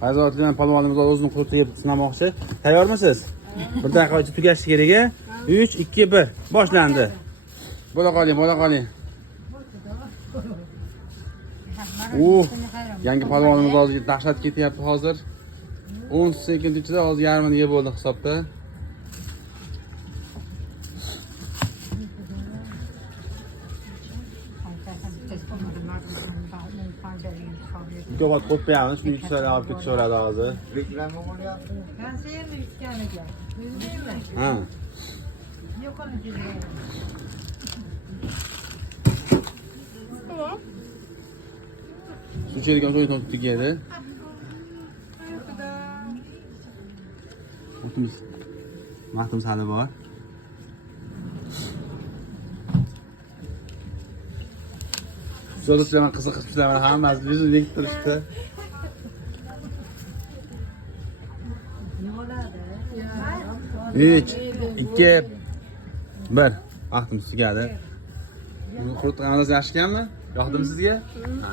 Fayzot bilan palvonimiz o'zini qurtiga sinamoqchi. Tayyormisiz? Bir daqiqa ichida tugashi kerak. 3, 2, 1. Boshlandi. Bo'la qoling. Yangi palvonimiz hozir dahshat ketyapti hozir. 10 sekund ichida hozir yarmini yeb bo'ldi hisobda. Ko'pat qo'yamiz, shuni yuksalib olib ketaveradi hozir. Reklama bo'lyapti. Ha. Suv ichadigan joy tugadi. Vaqtimiz hali bor. So'rashlar qiziqishlar hammasi yuzini turishdi. Üç, 2, 1. Vaqtimiz tugadi. Buni qurutganimiz yaxshi ekanmi? Yoqdimi sizga? Ha,